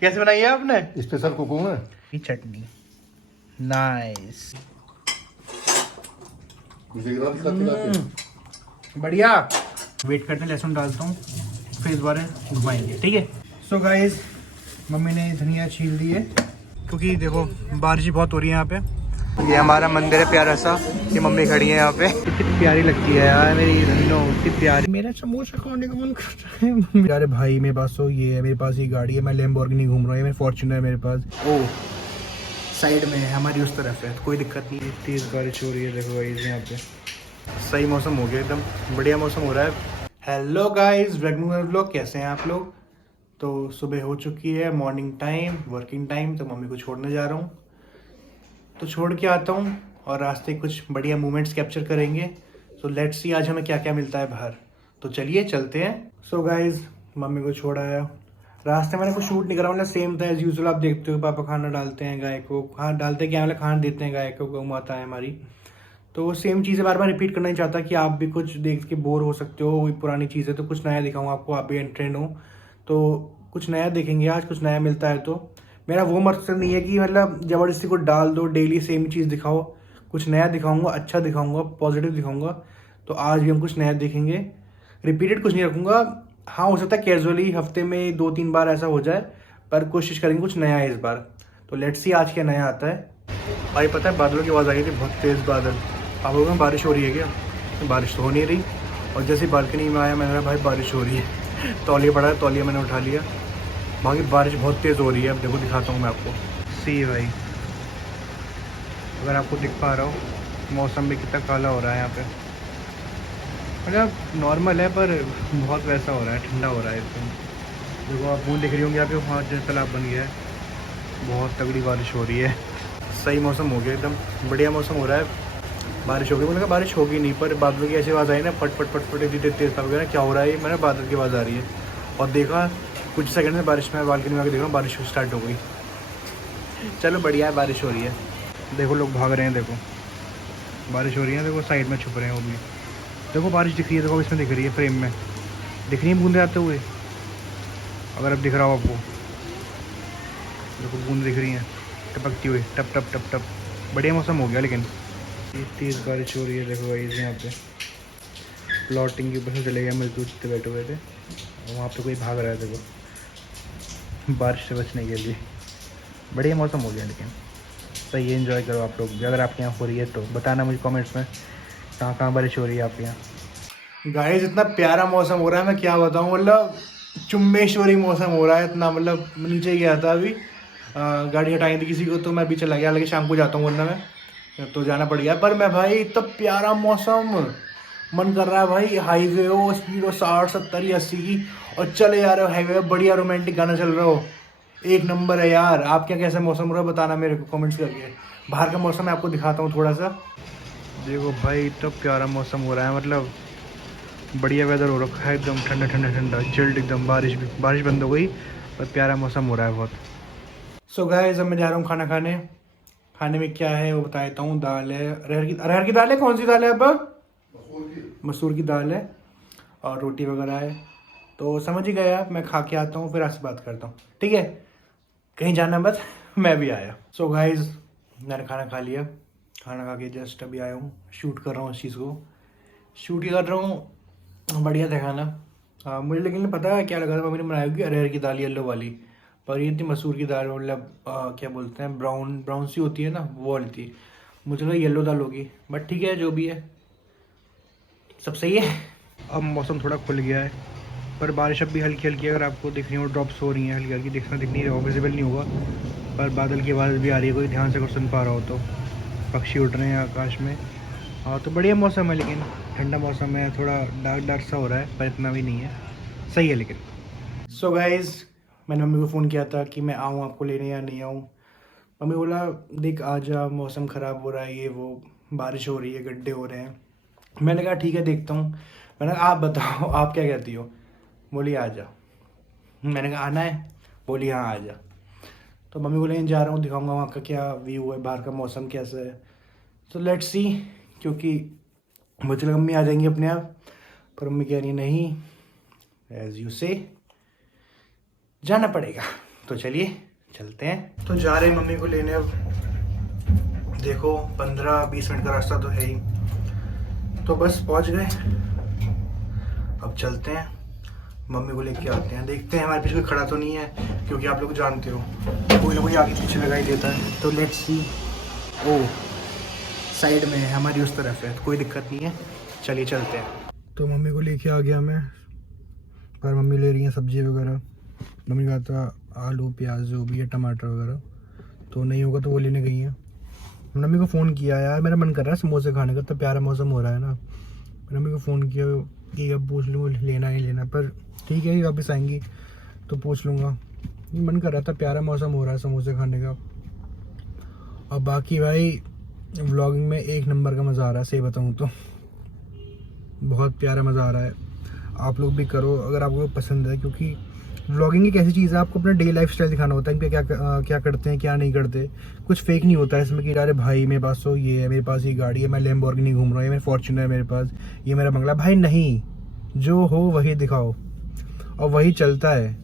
कैसे बनाई है आपने? स्पेशल कुकिंग है। चटनी नाइस, बढ़िया। वेट करते हैं, लहसुन डालता हूँ, फिर इस बार घुमाएंगे, ठीक है। सो गाइस, मम्मी ने धनिया छील दी है क्योंकि देखो बारिश बहुत हो रही है यहाँ पे। ये हमारा मंदिर है प्यारा सा, ये मम्मी खड़ी है यहाँ पे। कितनी प्यारी लगती है यार मेरी धनिया, कितनी प्यारी। मेरा समोसा खाने का मन कर रहा है। यार भाई मेरे पास तो ये है, मेरे पास ये गाड़ी है, मैं लैम्बोर्गिनी घूम रहा हूँ, मेरे फॉर्च्यूनर है मेरे पास। ओ साइड में है, हमारी उस तरफ है, तो कोई दिक्कत नहीं है। तेज बारिश हो रही है, देखो गाइस यहाँ पे सही मौसम हो गया, एकदम बढ़िया मौसम हो रहा है। हेलो गाइस, व्लॉग, कैसे हैं आप लोग? तो सुबह हो चुकी है, मॉर्निंग टाइम, वर्किंग टाइम, तो मम्मी को छोड़ने जा रहा हूँ, तो छोड़ के आता हूँ और रास्ते कुछ बढ़िया मोमेंट्स कैप्चर करेंगे। सो लेट्स सी आज हमें क्या क्या मिलता है बाहर, तो चलिए चलते हैं। सो गाइज, मम्मी को छोड़ आया, रास्ते मैंने कुछ शूट नहीं करा, मतलब सेम था एज यूजुअल। आप देखते हो पापा खाना डालते हैं गाय को, खाना डालते क्या मतलब खाना देते हैं गाय को, गौ माता है हमारी, तो वो सेम चीज़ें बार बार रिपीट करना नहीं चाहता कि आप भी कुछ देख के बोर हो सकते हो, वही पुरानी चीज़ें, तो कुछ नया दिखाऊँ आपको, आप भी एंटरटेन हो, तो कुछ नया देखेंगे आज, कुछ नया मिलता है। तो मेरा वो मकसद नहीं है कि मतलब ज़बरदस्ती को डाल दो, डेली सेम चीज़ दिखाओ, कुछ नया दिखाऊंगा, अच्छा दिखाऊंगा, पॉजिटिव दिखाऊंगा। तो आज भी हम कुछ नया देखेंगे, रिपीटेड कुछ नहीं रखूँगा। हाँ, हो सकता है कैजुअली हफ्ते में 2-3 बार ऐसा हो जाए, पर कोशिश करेंगे कुछ नया है इस बार। तो लेट्स सी आज क्या नया आता है। भाई पता है बादलों की आवाज़ आ गई थी, बहुत तेज़ बादल। आप लोगों में बारिश हो रही है क्या? बारिश तो हो नहीं रही, और जैसे बालकनी में आया मैंने कहा भाई बारिश हो रही है। तौलिया पड़ा है, तौलिया मैंने उठा लिया। बाकी बारिश बहुत तेज़ हो रही है, अब देखो दिखाता हूँ मैं आपको। सी भाई, अगर आपको दिख पा रहा हो मौसम भी कितना काला हो रहा है यहाँ पे, मतलब नॉर्मल है पर बहुत वैसा हो रहा है, ठंडा हो रहा है एकदम। देखो आप बूंद दिख रही होंगी आपके वहाँ, जैसे तालाब बन गया है, बहुत तगड़ी बारिश हो रही है। सही मौसम हो गया, एकदम बढ़िया मौसम हो रहा है। बारिश होगी, मैंने कहा बारिश होगी नहीं, पर बादलों की ऐसी आवाज़ आई ना, फट फट फट फट इतनी तेज़ था वगैरह, क्या हो रहा है, मैंने बादल की आवाज़ आ रही है, और देखा कुछ सेकंड में बारिश में बालकनी में आके देखा बारिश स्टार्ट हो गई। चलो बढ़िया है, बारिश हो रही है। देखो लोग भाग रहे हैं, देखो बारिश हो रही है, देखो साइड में छुप रहे हैं वो भी। देखो बारिश दिख रही है, देखो इसमें दिख रही है, फ्रेम में दिख रही है बूंदे आते हुए, अगर अब दिख रहा हो आपको, देखो बूंद दिख रही हैं टपकती हुई, टप टप टप टप। बढ़िया मौसम हो गया, लेकिन तेज़ बारिश हो रही है। देखो भाई यहाँ पे प्लॉटिंग के ऊपर से चले गया मजदूर जितने बैठे हुए थे, और वहाँ पे कोई भाग रहा है, देखो बारिश से बचने के लिए। बढ़िया मौसम हो गया, लेकिन सही एंजॉय करो आप लोग भी। अगर आपके यहाँ हो रही है तो बताना मुझे कमेंट्स में, कहाँ कहाँ बारिश हो रही है आपके यहाँ। गाइस इतना प्यारा मौसम हो रहा है, मैं क्या बताऊँ, मतलब चुम्बेश्वरी मौसम हो रहा है इतना। मतलब नीचे गया था अभी, गाड़ी हटाई थी किसी को, तो मैं अभी चला गया, हालांकि शाम को जाता हूँ वरना मैं तो जाना पड़ गया। पर मैं भाई इतना प्यारा मौसम, मन कर रहा है भाई हाईवे हो, स्पीड हो 60-70-80 की, और चले जा रहे हो हाईवे, बढ़िया रोमांटिक गाना चल रहा हो, एक नंबर है यार। आप क्या कैसा मौसम हो रहा है बताना मेरे को कमेंट्स करके। बाहर का मौसम मैं आपको दिखाता हूँ थोड़ा सा। देखो भाई इतना प्यारा मौसम हो रहा है, मतलब बढ़िया वेदर हो रखा है, एकदम ठंडा ठंडा ठंडा चिल्ड एकदम। बारिश बंद हो गई, पर प्यारा मौसम हो रहा है बहुत। सो गाइस, अब मैं जा रहा हूँ खाना खाने। खाने में क्या है वो बता देता हूँ। दाल है, अरहर की दाल है। कौन सी दाल है अब? मसूर की दाल है, और रोटी वगैरह है। तो समझ ही गए आप, मैं खा के आता हूँ फिर आपसे बात करता हूँ, ठीक है? कहीं जाना मत, मैं भी आया। सो गाइस, मैंने खाना खा लिया, खाना खा के जस्ट अभी आया हूँ, शूट कर रहा हूँ इस चीज़ को, शूट ही कर रहा हूँ। बढ़िया था खाना। मुझे लेकिन पता है क्या लगा था, मम्मी ने बनाई होगी अरहर की दाल येलो वाली, पर ये थी मसूर की दाल, मतलब क्या बोलते हैं, ब्राउन ब्राउन सी होती है ना, वो वाली थी। मुझे लगा येलो दाल होगी, बट ठीक है जो भी है, सब सही है। अब मौसम थोड़ा खुल गया है, पर बारिश अब भी हल्की हल्की, अगर आपको दिख रही हो ड्रॉप्स हो रही हैं हल्की हल्की, दिख नहीं रहा हो, विजिबल नहीं होगा, पर बादल की आवाज़ भी आ रही है, कोई ध्यान से अगर सुन पा रहा हो तो। पक्षी उड़ रहे हैं आकाश में। हाँ तो बढ़िया मौसम है, लेकिन ठंडा मौसम है, थोड़ा डार्क डार्क सा हो रहा है, पर इतना भी नहीं है, सही है लेकिन। सो गाइज़, मैंने मम्मी को फ़ोन किया था कि मैं आऊँ आपको लेने या नहीं आऊँ। मम्मी बोला देख आ जा, मौसम ख़राब हो रहा है, ये वो बारिश हो रही है, गड्ढे हो रहे हैं। मैंने कहा ठीक है देखता हूँ। मैंने कहा आप बताओ आप क्या कहती हो? बोली आ जा। मैंने कहा आना है? बोली हाँ आ जा। तो मम्मी को लेने जा रहा हूँ, दिखाऊंगा वहाँ का क्या व्यू है, बाहर का मौसम कैसा है। तो लेट्स सी, क्योंकि मुझे लगा मम्मी आ जाएंगी अपने आप, पर मम्मी कह रही नहीं, एज यू से जाना पड़ेगा। तो चलिए चलते हैं। तो जा रहे हैं मम्मी को लेने। अब देखो 15-20 मिनट का रास्ता तो है ही, तो बस पहुंच गए। अब चलते हैं, मम्मी को लेके आते हैं। देखते हैं हमारे पीछे कोई खड़ा तो नहीं है, क्योंकि आप लोग जानते हो कोई ना कोई आगे पीछे लगाई देता है। तो लेट्स सी। ओ साइड में है, हमारी उस तरफ है, तो कोई दिक्कत नहीं है। चलिए चलते हैं। तो मम्मी को लेके आ गया मैं, पर मम्मी ले रही हैं सब्जी वगैरह। मम्मी कहा था आलू प्याज जो भी है टमाटर वगैरह, तो नहीं होगा तो वो लेने गई हैं। मम्मी को फ़ोन किया, यार मेरा मन कर रहा है समोसे खाने का, तो प्यारा मौसम हो रहा है ना। मम्मी को फ़ोन किया कि अब पूछ लूँ लेना ही लेना, पर ठीक है वापस आएंगी तो पूछ लूँगा। मन कर रहा था, प्यारा मौसम हो रहा है समोसे खाने का। और बाकी भाई व्लॉगिंग में एक नंबर का मज़ा आ रहा है, सही बताऊँ तो बहुत प्यारा मज़ा आ रहा है। आप लोग भी करो अगर आपको पसंद है, क्योंकि व्लॉगिंग एक ऐसी चीज़ है, आपको अपना डे लाइफ स्टाइल दिखाना होता है कि क्या करते हैं क्या नहीं करते। कुछ फेक नहीं होता है इसमें कि अरे भाई मेरे पास तो ये है, मेरे पास ये गाड़ी है, मैं लैम्बोर्गिनी घूम रहा हूँ, ये मेरे फॉर्च्यूनर है मेरे पास, ये मेरा बंगला। भाई नहीं, जो हो वही दिखाओ और वही चलता है।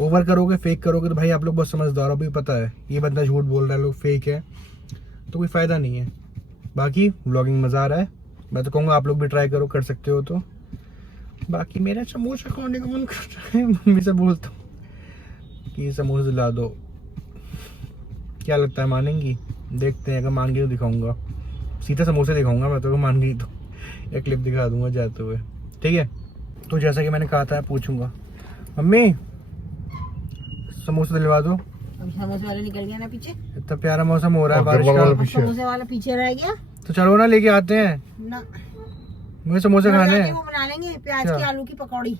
ओवर करोगे फेक करोगे तो भाई आप लोग बहुत समझदार हो, भी पता है ये बंदा झूठ बोल रहा है, लोग फेक है, तो कोई फ़ायदा नहीं है। बाकी व्लॉगिंग मज़ा आ रहा है, मैं तो कहूँगा आप लोग भी ट्राई करो, कर सकते हो तो। बाकी मेरा समोसा खाने का मन कर रहा है, मम्मी से बोलता हूँ कि समोसा दिला दो। क्या लगता है मानेंगी? देखते हैं, अगर मान गई तो दिखाऊंगा, सीधा समोसा दिखाऊंगा मैं तो। मान गई तो एक क्लिप दिखा दूंगा जाते हुए, ठीक है। तो जैसा कि मैंने कहा था पूछूंगा, मम्मी समोसा दिलवा दो। समोसे वाला निकल गया ना पीछे, इतना प्यारा मौसम हो रहा है बारिश का, समोसे वाला पीछे रह गया। तो चलो ना लेके आते हैं ना, मुझे समोसे खाने हैं। वो बना लेंगे प्याज की आलू की पकौड़ी,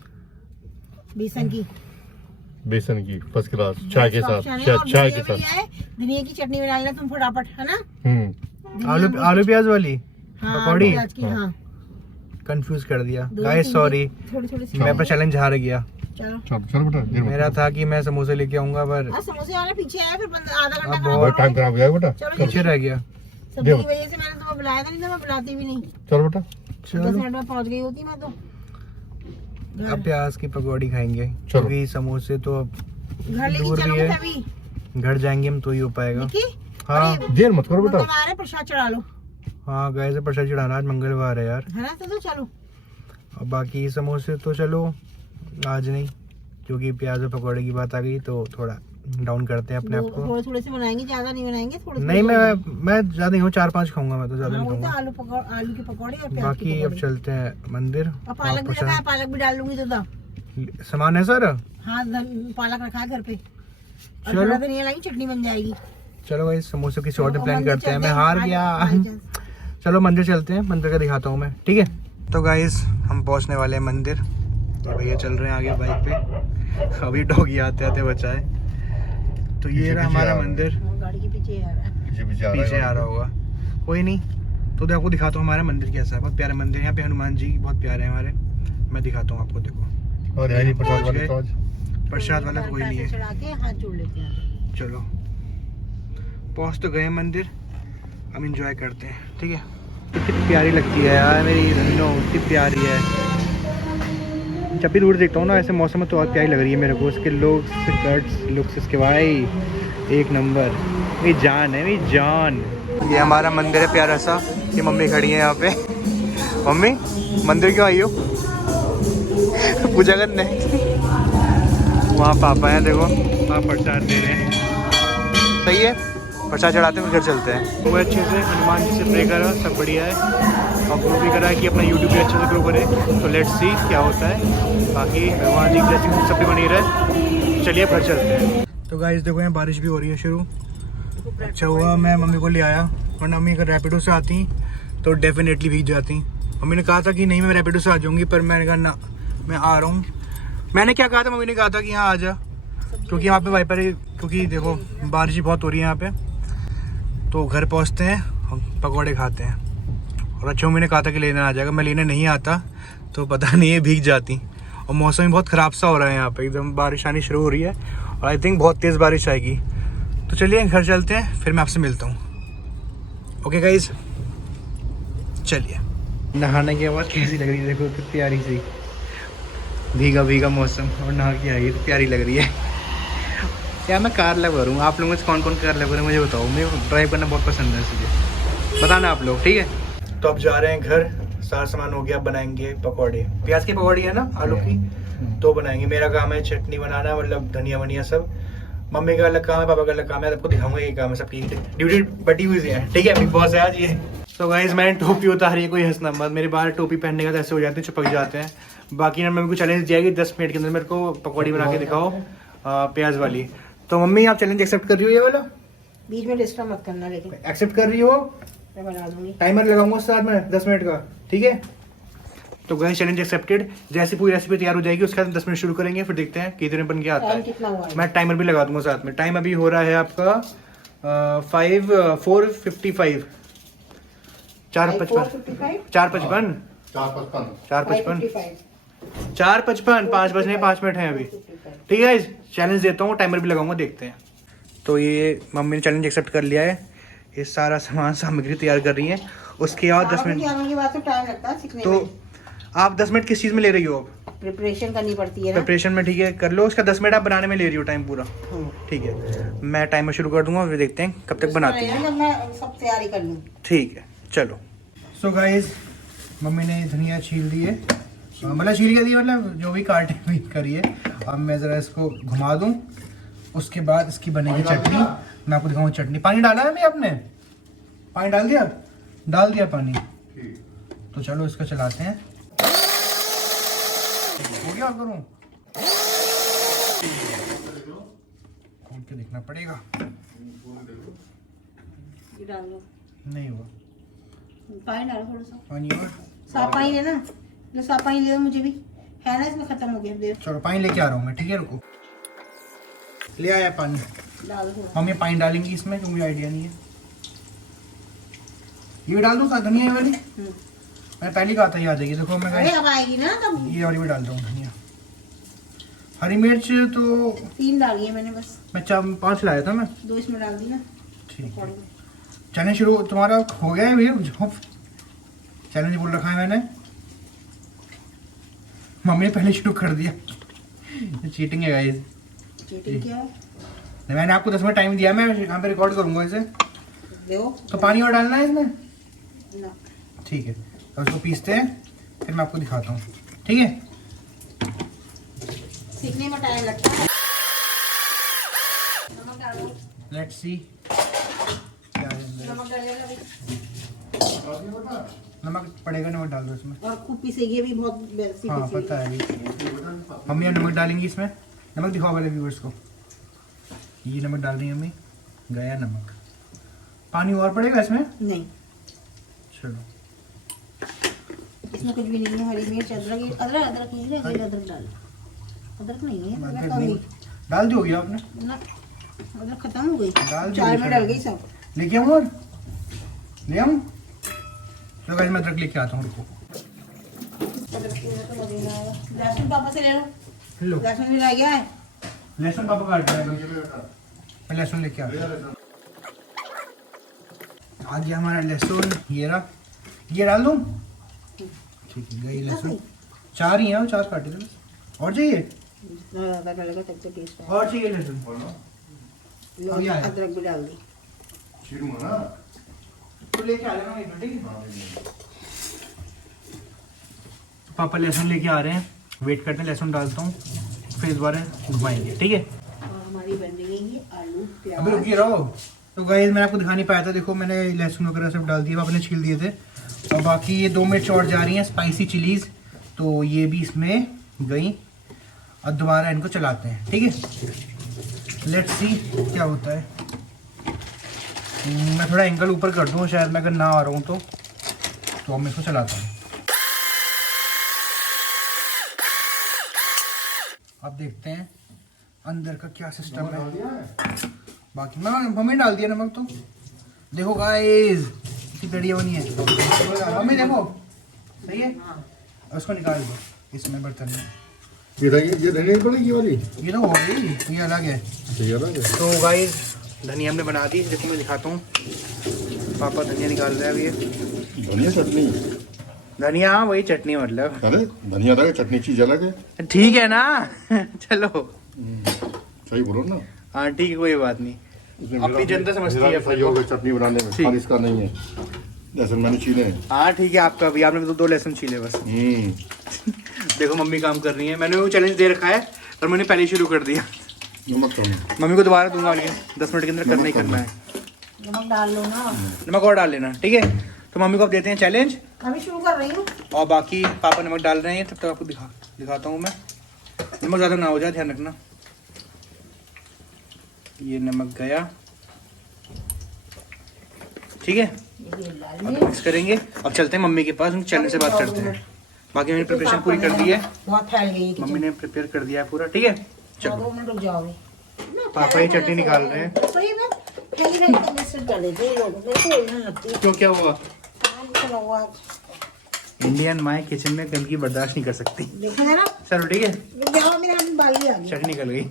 बेसन की फर्स्ट क्लास चाय के साथ, चाय के साथ धनिया की चटनी बना लेना तुम फटाफट, है ना। आलू प्याज वाली पकौड़ी। हाँ, कंफ्यूज कर दिया गाइस, सॉरी। थोड़ी मैं पर चैलेंज हार गया। चलो बेटा, मेरा था कि मैं समोसे लेके आऊंगा, पर समोसे वाला पीछे आया, फिर आधा घंटा बहुत टाइम खराब हो जाएगा बेटा, पीछे रह गया। सबकी वजह से मैंने तुम्हें बुलाया था, नहीं तो मैं बुलाती भी नहीं। चलो बेटा, 10 मिनट में पहुंच गई होती मैं तो। अब प्याज की पकौड़ी खाएंगे, क्योंकि समोसे तो अब घर लेके दूर भी चलोगे है। तभी घर जाएंगे हम तो ही हो पाएगा। हाँ देर मत करो बेटा। आ रहे प्रसाद चढ़ा लो। हाँ गए से प्रसाद चढ़ाना, आज मंगलवार है यार, है ना, तो चलो। और बाकी समोसे तो चलो आज नहीं, क्योंकि प्याज और पकौड़े की बात आ गई तो थोड़ा डाउन करते हैं अपने आप को। थोड़े से बनाएंगे, ज्यादा नहीं बनाएंगे, थोड़े नहीं मैं ज्यादा नहीं हूँ, 4-5 खाऊंगा मैं तो, ज्यादा नहीं खाऊंगा। आलू की पकौड़े और प्याज बाकी अब चलते हैं मंदिर। और पालक भी रखा है, पालक भी डाल लूंगी तो सामान है सर। हाँ, पालक रखा है घर पे, चलो धनिया लाई चटनी बन जाएगी। चलो भाई समोसे किसी और दिन प्लान करते हैं, मैं हार गया। चलो मंदिर चलते हैं, मंदिर का दिखाता हूँ मैं, ठीक है। तो गाइस हम पहुँचने वाले हैं मंदिर, और भैया चल रहे हैं आगे बाइक पे, अभी डॉगी आते आते बचाए। तो ये रहा हमारा मंदिर, गाड़ी के पीछे आ रहा है, पीछे आ रहा होगा, कोई नहीं। तो आपको दिखाता हूँ हमारा मंदिर कैसा है, बहुत प्यारा मंदिर है। यहाँ पे हनुमान जी बहुत प्यारे हैं हमारे, मैं दिखाता हूँ आपको, देखो। और यार ये प्रसाद वाला कोई नहीं है। चढ़ा के हाथ जोड़ लेते हैं। चलो पहुँच तो गए मंदिर, हम इंजॉय करते हैं, ठीक है। कितनी प्यारी लगती है यार मेरी रन्नो, कितनी प्यारी है। जब भी दूर देखता हूँ ना ऐसे मौसम में तो बहुत प्यारी लग रही है मेरे को। उसके लुक्स इसके भाई एक नंबर, मेरी जान है, मेरी जान। ये हमारा मंदिर है प्यारा सा, ये मम्मी खड़ी है यहाँ पे। मम्मी मंदिर क्यों आई हो? पूजा करने। वहाँ पापा हैं, देखो वहाँ प्रसाद दे रहे हैं, सही है। प्रसाद चढ़ाते हैं, फिर घर चलते हैं। वो अच्छे से हनुमान जी से प्रे करा, सब बढ़िया है। और वो भी करा है कि अपना यूट्यूब भी अच्छे से ग्रो करे, तो लेट्स सी क्या होता है। बाकी भगवान जी की ब्लेसिंग सब भी बनी रहे। चलिए घर चलते हैं। तो गाइस देखो यहाँ बारिश भी हो रही है शुरू। अच्छा हुआ मैं मम्मी को ले आया, वरना मम्मी अगर रैपिडो से आती तो डेफिनेटली भीग जाती। मम्मी ने कहा था कि नहीं मैं रैपिडो से आ जाऊँगी, पर मैंने कहा ना मैं आ रहा हूँ। मैंने क्या कहा था, मम्मी ने कहा था कि यहाँ आ जा, क्योंकि यहाँ पे वाइपर है, क्योंकि देखो बारिश बहुत हो रही है यहाँ पे। तो घर पहुँचते हैं, पकौड़े खाते हैं। और अच्छा मम्मी ने कहा था कि लेने आ जाएगा, मैं लेने नहीं आता तो पता नहीं है भीग जाती। और मौसम भी बहुत ख़राब सा हो रहा है यहाँ पे, एकदम बारिश आनी शुरू हो रही है, और आई थिंक बहुत तेज़ बारिश आएगी। तो चलिए घर चलते हैं, फिर मैं आपसे मिलता हूँ। ओके गाइज चलिए। नहाने के बाद कैसी लग रही है, देखो कितनी प्यारी सी भीगा भीगा मौसम, और नहा के आई तो प्यारी लग रही है। यार मैं कार लवर हूँ, आप लोगों में से कौन कौन कार लवर है मुझे बताओ, मुझे ड्राइव करना बहुत पसंद है, इसलिए बताना आप लोग, ठीक है। तो अब जा रहे हैं घर, सारा सामान हो गया, बनाएंगे पकौड़े, प्याज की पकौड़ी है ना, आलू की, तो बनाएंगे। मेरा काम है चटनी बनाना, मतलब धनिया वनिया सब। मम्मी का अलग काम है, पापा का अलग काम है, आपको दिखाऊंगा ये काम है सबकी ड्यूटी बटी हुई है, ठीक है। बिग बॉस है आज ये। तो गाइस मैंने टोपी उतारी है, कोई हंसना मत, मेरे बाल टोपी पहनने का तो ऐसे हो जाते हैं, चिपक जाते हैं। बाकी ना मेरे को चैलेंज दिया कि 10 मिनट के अंदर मेरे को पकौड़ी बना के दिखाओ प्याज वाली। तो मम्मी आप चैलेंज एक्सेप्ट कर रही हो ये वाला? बीच में डिस्टर्ब मत करना, लेकिन एक्सेप्ट कर रही हो? मैं बना दूंगी। टाइमर लगाऊंगा साथ में 10 मिनट का, ठीक है। तो गाइस चैलेंज एक्सेप्टेड। जैसी पूरी रेसिपी तैयार हो जाएगी उसके बाद 10 मिनट शुरू करेंगे, फिर देखते हैं कितने बन के आता टाइम है। कितना हुआ है? मैं टाइमर भी लगा दूंगा साथ में। टाइम अभी हो रहा है आपका 4:55 4:55 4:55 4:55 5 बजने 5 मिनट हैं अभी, ठीक है। चैलेंज देता हूँ, टाइमर भी लगाऊंगा, देखते हैं। तो ये मम्मी ने चैलेंज एक्सेप्ट कर लिया है, ये सारा सामान सामग्री तैयार कर रही है। उसके बाद 10 मिनट की बात तो टाइम लगता है सीखने तो में। आप 10 मिनट किस चीज़ में ले रही हो अब? प्रिपरेशन करनी पड़ती है ना। प्रिपरेशन में, ठीक है, कर लो। उसका 10 मिनट आप बनाने में ले रही हो टाइम पूरा, ठीक है। मैं टाइमर शुरू कर दूंगा, फिर देखते हैं कब तक बनाती है। जब मैं सब तैयारी कर लूँ। ठीक है, चलो। सो गाइस मम्मी ने धनिया छील दी है, मतलब छील के दी, मतलब जो भी काटे हुई करी है। अब मैं ज़रा इसको घुमा दूँ, उसके बाद इसकी बनेगी चटनी। मैं आपको दिखाऊंगा चटनी। पानी डाला है मैं आपने? पानी डाल दिया? डाल दिया पानी। तो चलो इसको चलाते हैं। हो गया, और करूँ? खोल के देखना पड़ेगा। ये डाल लो। नहीं हुआ पानी डालो थोड़ा सा। पानी और साफ पानी लेना, लो साफ पानी ले दो मुझे भी, है ना इसमें खत्म हो गया। दे चलो पानी लेके आ रहा हूँ मैं, ठीक है, रुको। ले आया पानी। डाल दो थोड़ा। मम्मी पानी डालेंगी इसमें, तो मुझे आइडिया नहीं है। ये भी डाल दूँ साथ धनिया, ये वाली मैंने पहले कहा था, ये आ जाएगी। देखो मैं अरे अब आएगी ना तब। ये वाली भी डाल दूँ धनिया। हरी मिर्च तो 3 डाली है मैंने बस, मैं 5 लाया था मैं, 2 इसमें डाल दी ना। ठीक है। चैलेंज शुरू तुम्हारा हो गया है भैया, जॉब चैलेंज बोल रखा है मैंने। मम्मी ने पहले शुरू कर दिया। चीटिंग है गाइस। चीटिंग क्या है? मैंने आपको 10 मिनट टाइम दिया, मैं यहाँ पे रिकॉर्ड करूंगा इसे। देखो तो पानी और डालना है इसमें, ना। ठीक है। तो उसको पीसते हैं, फिर मैं आपको दिखाता हूँ, ठीक है। सीखने में टाइम लगता है। नमक डालो। लेट्स सी क्या है अंदर। नमक डालिएगा भी। नमक पड़ेगा, नमक डाल दो इसमें। और खूब पीसेगी, ये भी बहुत सी हाँ पीसेगी। पता है। मम्मी अब नमक डालेंगी इसमें। नमक दिखाओ वाले व्यूअर्स को। ये नमक डाल रही है मम्मी, गया नमक। पानी और पड़ेगा इसमें? नहीं, चलो। इसमें कुछ भी नहीं है। हरी मिर्च, अदरक अदरक अदरक नहीं है, अदरक डालो। अदरक नहीं है, अदरक कम ही। डाल दी होगी आपने? ना, अदरक खत्म हो गई, डाल दी 4 में होगी डल गई सब। लेके आऊँ और ले आऊँ? तो गाइस मैं अदरक लेके आता हूँ, रुको। लहसुन पापा से ले लो, लो लहसुन भी रह गया है। लहसुन पापा काट रहे हैं, मैं लहसुन लेके आता हूँ। आ गया हमारा लहसुन, ये रहा। ये डाल दूँ? ठीक है, गई लहसुन। 4 ही हैं, 4 काटे थे बस। और चाहिए? ज़्यादा डालेगा तब तो टेस्ट आएगा। और चाहिए लहसुन? लो, हो गया है। अदरक भी डाल दी। तो लेके आ जाना एक, ठीक है। पापा लहसुन लेके आ रहे हैं, वेट करते हैं, लहसुन डालता हूँ, फिर दोबारा घुमाएंगे, ठीक है। और हमारी बन रही है आलू प्याज। अभी रुकिए रहो। तो गाइस मैंने आपको दिखा नहीं पाया था, देखो मैंने लहसुन वगैरह सब डाल दिया, आपने छील दिए थे। और बाकी ये 2 मिर्च और जा रही हैं, स्पाइसी चिलीज, तो ये भी इसमें गई। और दोबारा इनको चलाते हैं, ठीक है। लेट्स सी क्या होता है। मैं थोड़ा एंगल ऊपर कर दूँ, शायद मैं अगर ना आ रहा हूँ तो मैं इसको चलाता हूँ। अब देखते हैं अंदर का क्या सिस्टम है। बाकी मैं मम्मी डाल दिया नमक। तो देखो गाइस कितनी बढ़िया बनी है मम्मी, देखो सही है। उसको निकाल दो इसमें बर्तन में। ये धनिया पड़ेगी वाली, ये तो हो गई, ये अलग है। ये अलग है। तो गाइस धनिया हमने बना दी, देखो मैं दिखाता हूँ। पापा धनिया निकाल रहे हैं अभी। धनिया चटनी, धनिया, हाँ वही चटनी, मतलब अरे धनिया अलग है, चटनी चीज अलग है। ठीक है ना। चलो सही बोलो ना। हाँ ठीक है, कोई बात नहीं। अपनी जनता समझती है अपने सहयोग को। है चटनी बनाने में, ठीक। खाली इसका नहीं है। लहसुन मैंने छीले हैं। हाँ ठीक है, आपका भी, आपने तो 2 लहसुन छीले बस। देखो मम्मी काम कर रही है, मैंने वो चैलेंज दे रखा है और मैंने पहले ही शुरू कर दिया। नमक कम। मम्मी को दोबारा दूंगा, लेकिन 10 मिनट के अंदर करना ही करना है। नमक डाल लो ना, नमक और डाल लेना, ठीक है। तो मम्मी को अब देते हैं चैलेंज, अभी शुरू कर रही हूँ। और बाकी पापा नमक डाल रहे हैं, तब तक आपको दिखाता हूँ मैं। नमक ज़्यादा ना हो जाए, ध्यान रखना। ये नमक गया, ठीक है। अब मिक्स करेंगे, अब चलते हैं मम्मी के पास, उनके चैलेंज से बात करते हैं। बाकी मैंने प्रिपरेशन पूरी कर दी है, बहुत फैल गई है मम्मी ने प्रिपेयर कर दिया है पूरा, ठीक है। चलो 2 मिनट रुक जाओगे। पापा ही चटनी निकाल रहे हैं। तो ये मैं पहली बार तो मिक्स कर देती हूँ लोग, मेरे को ओरिजिनल लगती है। क्यों, क्या हुआ? चलो वो आज इंडियन माँ किचन में गंदगी बर्दाश्त नहीं कर सकती। देखा है ना, चलो ठीक है, रुक जाओ, मेरे हाथ में बाली आ गई। चटनी निकल गई।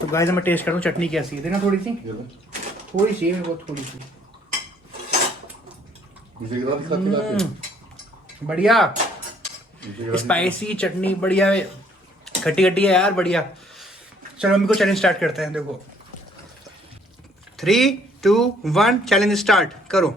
तो गाइस मैं टेस्ट करूँ चटनी कैसी है, देना थोड़ी सी, थोड़ी सी मेरे को, थोड़ी सी। बढ़िया, स्पाइसी चटनी बढ़िया है, खट्टी खट्टी है यार, बढ़िया। चलो मम्मी को चैलेंज स्टार्ट करते हैं। देखो 3, 2, 1 चैलेंज स्टार्ट करो।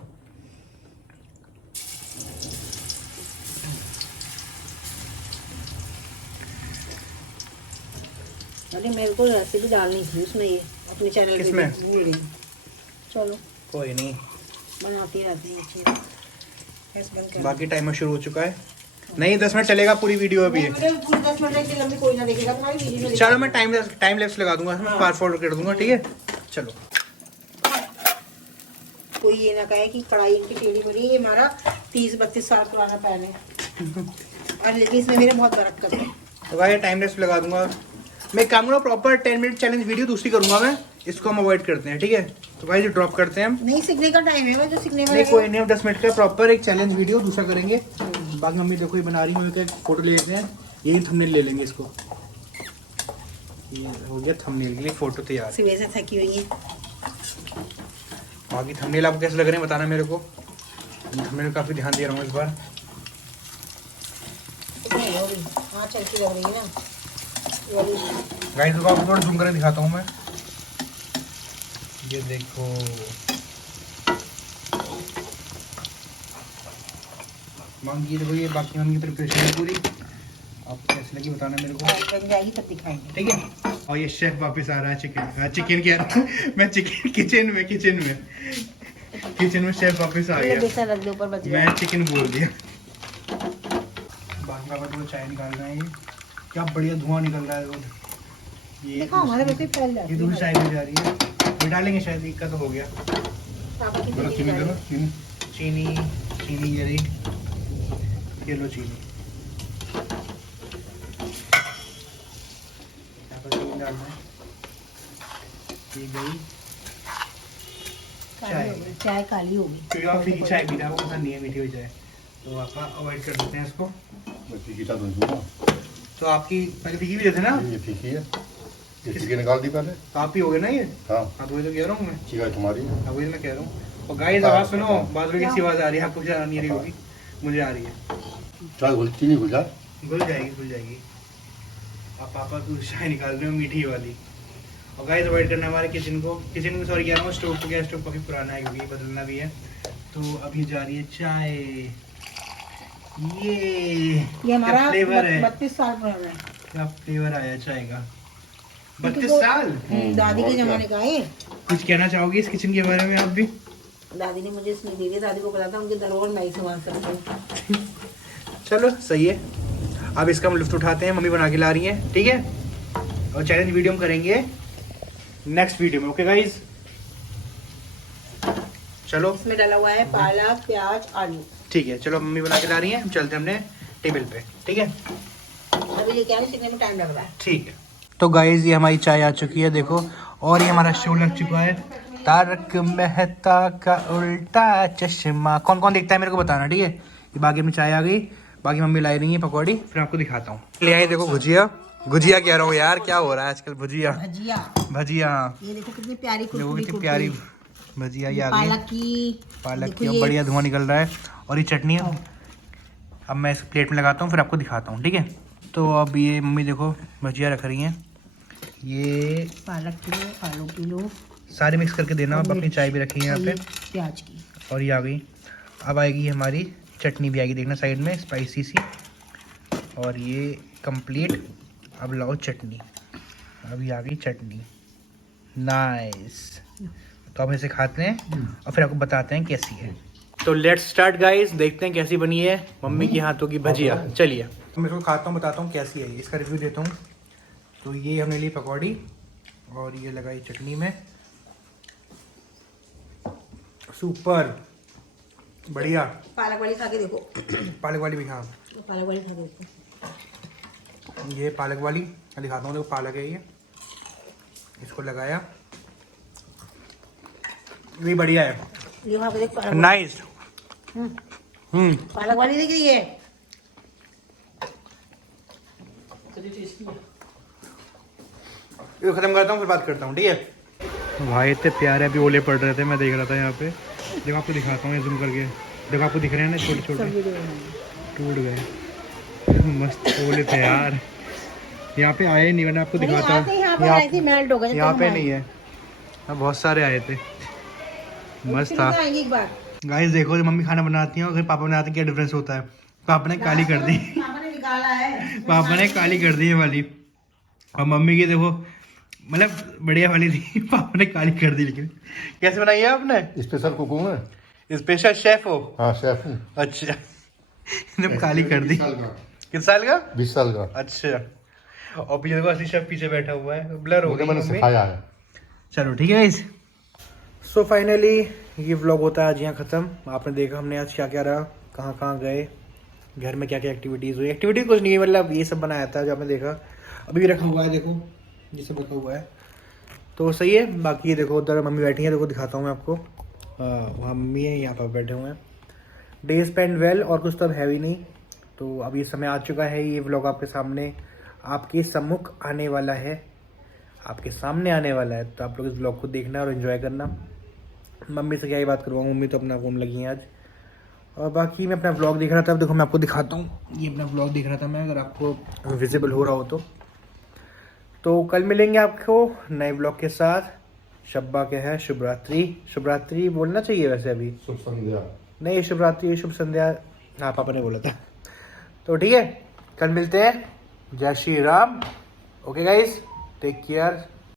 अरे मेरे को रेसिपी डालनी थी उसमें, ये अपने चैनल पे किसमें? भूल गई। चलो कोई नहीं, बनाती रहती है चीज़। गैस बंद कर। बाकी टाइमर शुरू हो चुका है। नहीं 10 मिनट चलेगा, पूरी वीडियो अभी है। मेरे पूरी 10 मिनट की लंबी कोई ना देखेगा, तुम्हारी वीडियो में चलो मैं टाइम लैप्स लगा दूंगा, फास्ट फॉरवर्ड कर दूंगा, ठीक है। चलो कोई ये ना कहे कि कढ़ाई इनकी टेढ़ी बनी, ये हमारा 30-32 साल पुराना पैन है और लेकिन इसमें मेरे बहुत बरकत है। तो भाई टाइम लैप्स लगा दूंगा मैं। एक काम करूँगा, प्रॉपर 10 मिनट चैलेंज वीडियो दूसरी करूंगा मैं, इसको हम अवॉइड करते हैं, ठीक है। तो भाई ड्रॉप करते हैं हम। नहीं सीखने का टाइम है, मैं जो सीखने नहीं कोई नहीं, 10 मिनट का प्रॉपर एक चैलेंज वीडियो दूसरा करेंगे। बाकी मम्मी देखो ये बना रही है, मम्मी का फोटो ले लेते हैं, यही थंबनेल ले लेंगे इसको। ये हो गया थंबनेल के लिए फोटो तैयार। सुबह से थकी हुई है। बाकी थंबनेल आपको कैसे लग रहे हैं बताना मेरे को, थंबनेल काफ़ी ध्यान दे रहा हूँ इस बार। हाँ चलती लग रही है ना गाइस को आपको थोड़ा जूम करके दिखाता हूँ मैं। ये देखो ये देखो, ये बाकी मम्मी की प्रिपरेशन है पूरी। आपको कैसी लगी बताना मेरे को, बन जाएगी तब दिखाएंगे, ठीक है। और ये शेफ वापस आ रहा है, चिकन कह रहा हूँ मैं, चिकन किचन में शेफ वापस आ गया, बेसन रख दो ऊपर, बच मैं चिकन बोल दिया। बाकी पापा थोड़ा चाय निकाल रहे हैं, ये क्या बढ़िया धुआं निकल रहा है। ये देखो हमारे वैसे फैल जाती ये है। दूसरी चाय भी जा रही है, ये डालेंगे शायद, एक का तो हो गया। पापा की चीनी चीनी करो, चीनी। चीनी ये रही, ये लो चीनी। यहाँ पर चीनी डालना है, ये गई चाय काली हो गई। क्योंकि आप फीकी चाय पीना, वो पसंद नहीं है मीठी हुई चाय, तो आप अवॉइड कर देते हैं इसको। मैं फीकी चाय दूंगा। तो आपकी पहले फीकी भी देते ना, ये फीकी है, ये चिकन निकाल दी पहले। तो आप ही हो गए ना ये। हाँ, हाँ तो वही तो कह रहा हूँ मैं, चिकन तुम्हारी है। हाँ वही मैं कह रहा हूँ। और गाइस आवाज़ सुनो, बाद में कैसी आवाज़ आ रही है, आपको कुछ नहीं आ रही होगी, मुझे आ रही है। चाय घुल, चीनी घुल जाए। घुल जाएगी। आप पापा को चाय निकाल रहे हो मीठी वाली। और गाइस अवॉइड करना हमारे किचन में, सॉरी कह रहा हूँ, स्टोव को। गैस स्टोव काफ़ी पुराना है क्योंकि बदलना भी है। तो अभी जा रही है चाय। ये हमारा फ्लेवर है, 32 साल पुराना है। क्या फ्लेवर आया चाय का, 32 साल। दादी के जमाने का है। कुछ कहना चाहोगी इस किचन के बारे में आप भी? दादी ने मुझे इसमें दी थी, दादी को पता था उनके दरबार में ही संभाल सकते हैं। चलो सही है, अब इसका हम लुत्फ उठाते हैं। मम्मी बना के ला रही हैं, ठीक है। और चैलेंज वीडियो हम करेंगे नेक्स्ट वीडियो में, ओके गाइज। चलो इसमें डाला हुआ है पालक, प्याज, आलू। ठीक है, चलो मम्मी बना के ला रही हैं, हम चलते हैं अपने टेबल पे, ठीक है। अभी लेके आने सीखने में टाइम लग रहा है। ठीक है। तो गाइज ये हमारी चाय आ चुकी है, देखो। और ये हमारा शो लग चुका है, तारक मेहता का उल्टा चश्मा। कौन कौन देखता है मेरे को बताना, ठीक है। ये बाकी में चाय आ गई, बाकी मम्मी लाई रही है पकौड़ी, फिर आपको दिखाता हूँ। ले आई देखो गुजिया कह रहा हूँ यार, क्या हो रहा है आजकल। भजिया ये देखो कितनी प्यारी देखो, कुरकुरी कितनी प्यारी भजिया ये आ गई। पालक की, देखो और बढ़िया धुआं निकल रहा है। और ये चटनी है, अब मैं इस प्लेट में लगाता हूँ, फिर आपको दिखाता हूँ, ठीक है। तो अब ये मम्मी देखो भजिया रख रही हैं, ये पालक किलो, आलू किलो, सारे मिक्स करके देना। आप अपनी चाय भी रखी है यहाँ पे। प्याज की। और ये आ गई। अब आएगी हमारी चटनी भी आएगी, देखना साइड में स्पाइसी सी। और ये कंप्लीट। अब लाओ चटनी। अभी आ गई चटनी। नाइस। तो अब इसे खाते हैं और फिर आपको बताते हैं कैसी है। तो लेट्स स्टार्ट गाइस, देखते हैं कैसी बनी है मम्मी की हाथों की भजिया। चलिए मैं इसको खाता हूँ, बताता हूँ कैसी है, इसका रिव्यू देता हूँ। तो ये हमने ली पकौड़ी और ये लगाई चटनी में। सुपर बढ़िया। पालक वाली खा के देखो। पालक वाली भी, हाँ पालक वाली खा के देखो। ये पालक वाली दिखाता हूँ। देखो पालक है ये, इसको लगाया, ये बढ़िया है। ये खा के देख पालक। नाइस। पालक वाली दिख रही है। ये खत्म करता हूँ फिर बात करता हूँ, ठीक है। भाई इतने प्यारे अभी ओले पड़ रहे थे, मैं देख रहा था यहाँ पे। देखो आपको दिखाता हूँ जूम करके। देखो आपको दिख रहे हैं ना छोटे छोटे, टूट गए। मस्त ओले थे यार। यहाँ पे आए नहीं, मैंने आपको दिखाता हूँ। यहाँ पे नहीं है, यहाँ बहुत सारे आए थे। मस्त था एक बार। गाइस। देखो जो मम्मी खाना बनाती है और फिर पापा बनाते हैं, क्या डिफरेंस होता है। पापा ने काली कर दी, पापा ने निकाला है। पापा ने काली कर दी ये वाली। और मम्मी की देखो मतलब बढ़िया वाली थी, पापा ने काली कर दी। लेकिन कैसे बनाई है आपने? स्पेशल कुक हूँ मैं। स्पेशल शेफ हो? हाँ शेफ हूँ। अच्छा। इन्हें काली कर दी। 20 साल का। किस साल का? 20 साल का। अच्छा। और पीछे देखो असली शेफ पीछे बैठा हुआ है, ब्लर हो गई मैंने मम्मी। सिखाया है। चलो ठीक है गाइस। सो फाइनली ये व्लॉग होता है आज यहाँ ख़त्म। आपने देखा हमने आज क्या क्या रहा, कहाँ कहाँ गए, घर में क्या क्या एक्टिविटीज़ हुई। एक्टिविटी कुछ नहीं है, मतलब ये सब बनाया था जो आपने देखा। अभी भी रखा हुआ है, देखो ये सब रखा हुआ है तो सही है। बाकी ये देखो उधर मम्मी बैठी है, देखो दिखाता हूँ मैं आपको। वहाँ मम्मी है, यहाँ पर बैठे हुए हैं। डे स्पेंड वेल, और कुछ तो है भी नहीं। तो अब ये समय आ चुका है, ये व्लॉग आपके सामने आपके सम्मुख आने वाला है, आपके सामने आने वाला है। तो आप लोग इस व्लॉग को देखना और एंजॉय करना। मम्मी से क्या ही बात करवाऊँ, मम्मी तो अपना फोन लगी है आज। और बाकी मैं अपना व्लॉग देख रहा था, अब देखो मैं आपको दिखाता हूँ। ये अपना व्लॉग देख रहा था मैं, अगर आपको विजिबल हो रहा हो तो कल मिलेंगे आपको नए व्लॉग के साथ। शब्बा के है शुभ रात्रि। शुभ रात्रि बोलना चाहिए वैसे अभी। शुभ संध्या। नहीं, शुभ रात्रि शुभ संध्या, हाँ पापा ने बोला था। तो ठीक है, कल मिलते हैं। जय Shri Ram. Okay guys, take care.